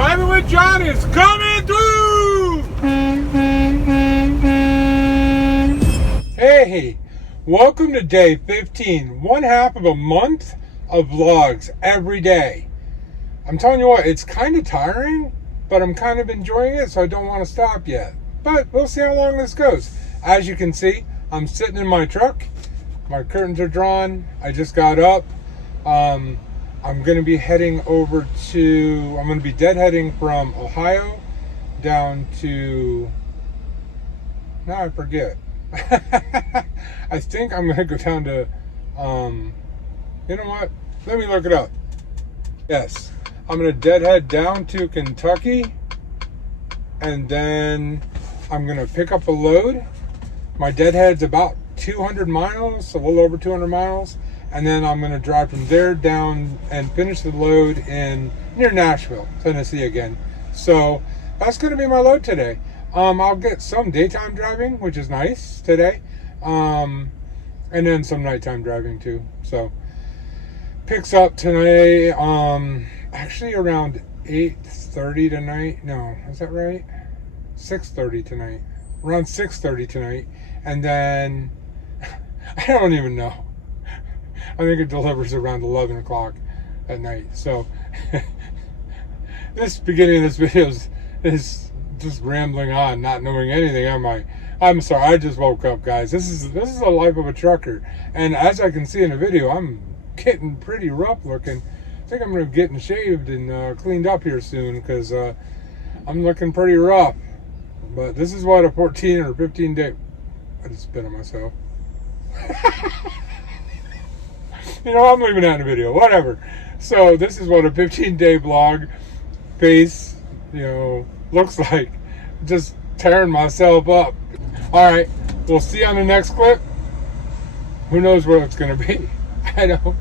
Driving with John is coming through! Hey, welcome to day 15. One half of a month of vlogs every day. I'm telling you what, it's kind of tiring, but I'm kind of enjoying it, so I don't want to stop yet. But we'll see how long this goes. As you can see, I'm sitting in my truck. My curtains are drawn. I just got up. I'm going to be heading over to, I'm going to be deadheading from Ohio down to, now I forget. I think I'm going to go down to, you know what? Let me look it up. Yes, I'm going to deadhead down to Kentucky, and then I'm going to pick up a load. My deadhead's about 200 miles, a little over 200 miles. And then I'm going to drive from there down and finish the load in near Nashville, Tennessee again. So that's going to be my load today. I'll get some daytime driving, which is nice today. And then some nighttime driving too. So picks up today, actually around 8:30 tonight. No, is that right? 6:30 tonight. Around 6:30 tonight. And then I don't even know. I think it delivers around 11 o'clock at night. So this beginning of this video is just rambling on, not knowing anything, am I? I'm sorry, I just woke up, guys. This is the life of a trucker. And as I can see in the video, I'm getting pretty rough looking. I think I'm going to get shaved and cleaned up here soon, because I'm looking pretty rough. But this is what a 14 or 15 day... I just spit on myself. You know, I'm leaving that in the video, whatever. So this is what a 15-day vlog face, you know, looks like. Just tearing myself up. All right, we'll see you on the next clip. Who knows what it's going to be? I don't.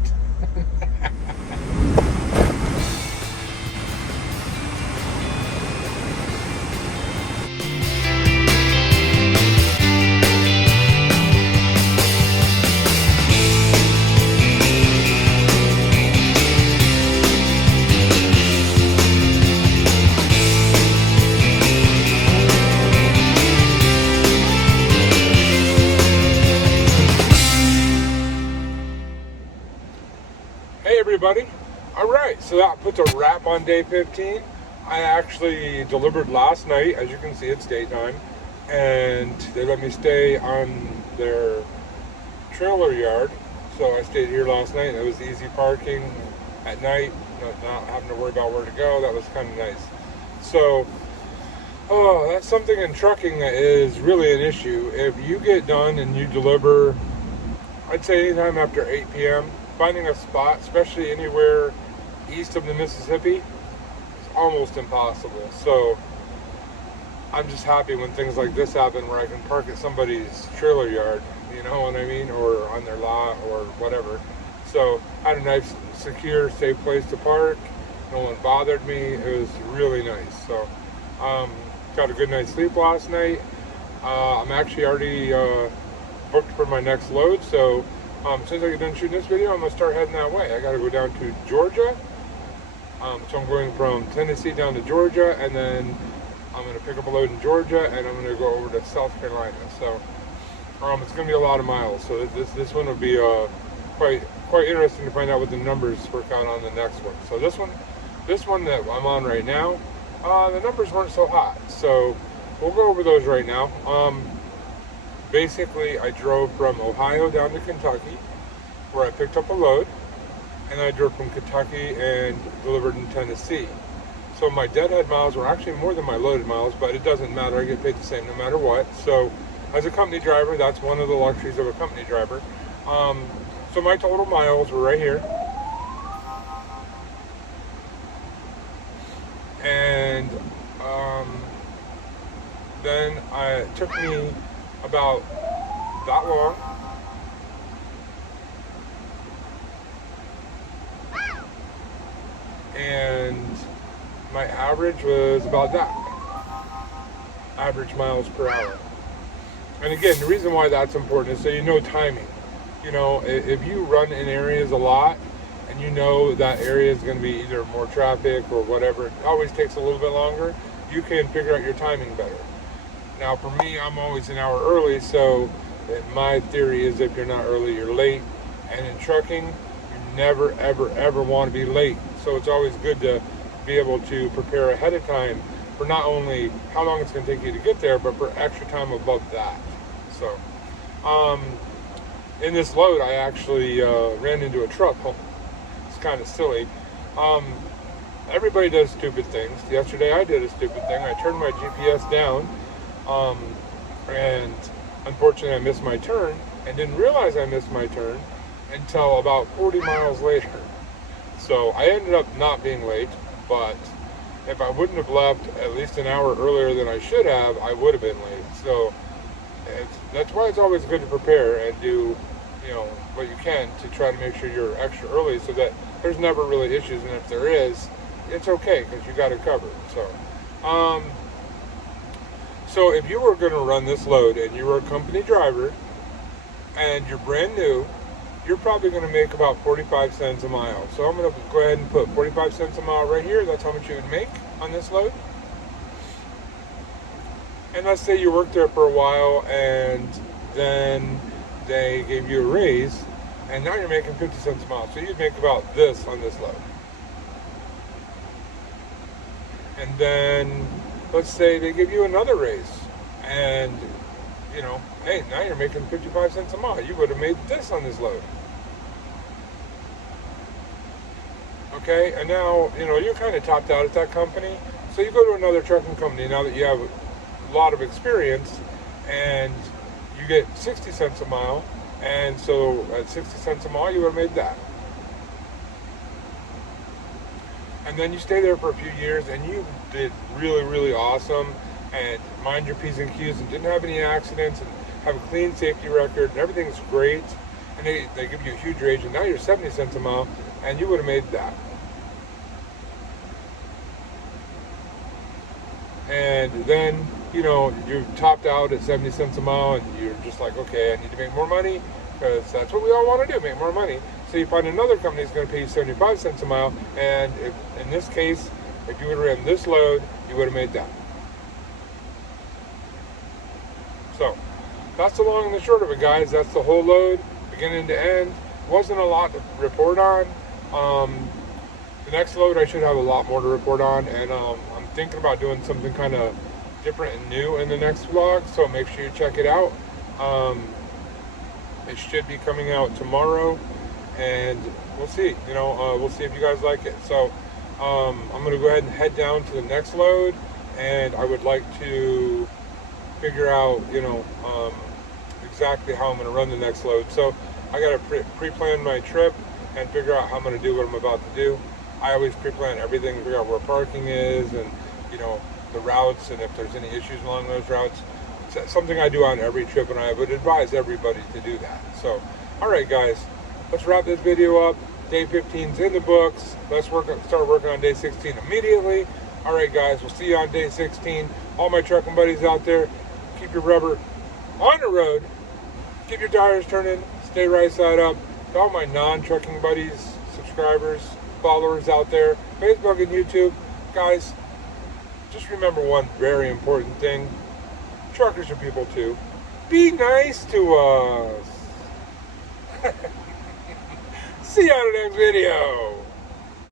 Everybody. All right, so that puts a wrap on day 15. I actually delivered last night. As you can see, it's daytime, and they let me stay on their trailer yard, so I stayed here last night. It was easy parking at night, not having to worry about where to go. That was kind of nice. So that's something in trucking that is really an issue. If you get done and you deliver, I'd say anytime after 8 p.m., finding a spot, especially anywhere east of the Mississippi, is almost impossible. So I'm just happy when things like this happen, where I can park at somebody's trailer yard, you know what I mean, or on their lot or whatever. So I had a nice, secure, safe place to park. No one bothered me. It was really nice. So got a good night's sleep last night. I'm actually already booked for my next load, so since I get done shooting this video, I'm going to start heading that way. I got to go down to Georgia. So I'm going from Tennessee down to Georgia, and then I'm going to pick up a load in Georgia, and I'm going to go over to South Carolina. So it's going to be a lot of miles. So this one will be quite interesting to find out what the numbers work out on the next one. So this one that I'm on right now, the numbers weren't so hot. So we'll go over those right now. Basically, I drove from Ohio down to Kentucky, where I picked up a load, and I drove from Kentucky and delivered in Tennessee. So my deadhead miles were actually more than my loaded miles, but it doesn't matter. I get paid the same no matter what. So as a company driver, that's one of the luxuries of a company driver. So my total miles were right here. And then it took me about that long and my average was about that, average miles per hour. And again, the reason why that's important is so you know timing. You know, if you run in areas a lot and you know that area is going to be either more traffic or whatever, it always takes a little bit longer, you can figure out your timing better. Now for me, I'm always an hour early, so my theory is if you're not early, you're late. And in trucking, you never, ever, ever want to be late. So it's always good to be able to prepare ahead of time for not only how long it's going to take you to get there, but for extra time above that. So, in this load, I actually ran into a truck. It's kind of silly. Everybody does stupid things. Yesterday, I did a stupid thing. I turned my GPS down, and unfortunately, I missed my turn, and didn't realize I missed my turn until about 40 miles later. So I ended up not being late, but if I wouldn't have left at least an hour earlier than I should have, I would have been late. So that's why it's always good to prepare and do, what you can to try to make sure you're extra early so that there's never really issues. And if there is, it's okay because you got it covered. So if you were going to run this load and you were a company driver and you're brand new, you're probably going to make about 45 cents a mile. So I'm going to go ahead and put 45 cents a mile right here. That's how much you would make on this load. And let's say you worked there for a while and then they gave you a raise and now you're making 50 cents a mile. So you'd make about this on this load. And then let's say they give you another raise and hey, now you're making 55 cents a mile. You would have made this on this load. Okay, and now, you're kind of topped out at that company. So you go to another trucking company now that you have a lot of experience and you get 60 cents a mile. And so at 60 cents a mile, you would have made that. And then you stay there for a few years and you did really, really awesome and mind your P's and Q's and didn't have any accidents and have a clean safety record and everything's great. And they give you a huge raise and now you're 70 cents a mile and you would have made that. And then, you're topped out at 70 cents a mile and you're just like, okay, I need to make more money because that's what we all want to do, make more money. So you find another company that's going to pay you 75 cents a mile, and in this case, if you would have ran this load, you would have made that. So that's the long and the short of it, guys. That's the whole load, beginning to end. Wasn't a lot to report on. The next load I should have a lot more to report on, and I'm thinking about doing something kind of different and new in the next vlog, so make sure you check it out. It should be coming out tomorrow, and we'll see. We'll see if you guys like it. So I'm going to go ahead and head down to the next load, and I would like to figure out, exactly how I'm going to run the next load. So I got to pre-plan my trip and figure out how I'm going to do what I'm about to do. I always pre-plan everything, figure out where parking is, and the routes, and if there's any issues along those routes. It's something I do on every trip, and I would advise everybody to do that. So, all right, guys, let's wrap this video up. Day 15's in the books. Let's start working on day 16 immediately. All right, guys, we'll see you on day 16. All my trucking buddies out there, keep your rubber on the road. Keep your tires turning. Stay right side up. To all my non-trucking buddies, subscribers, followers out there, Facebook and YouTube, guys, just remember one very important thing. Truckers are people too. Be nice to us. See you on the next video.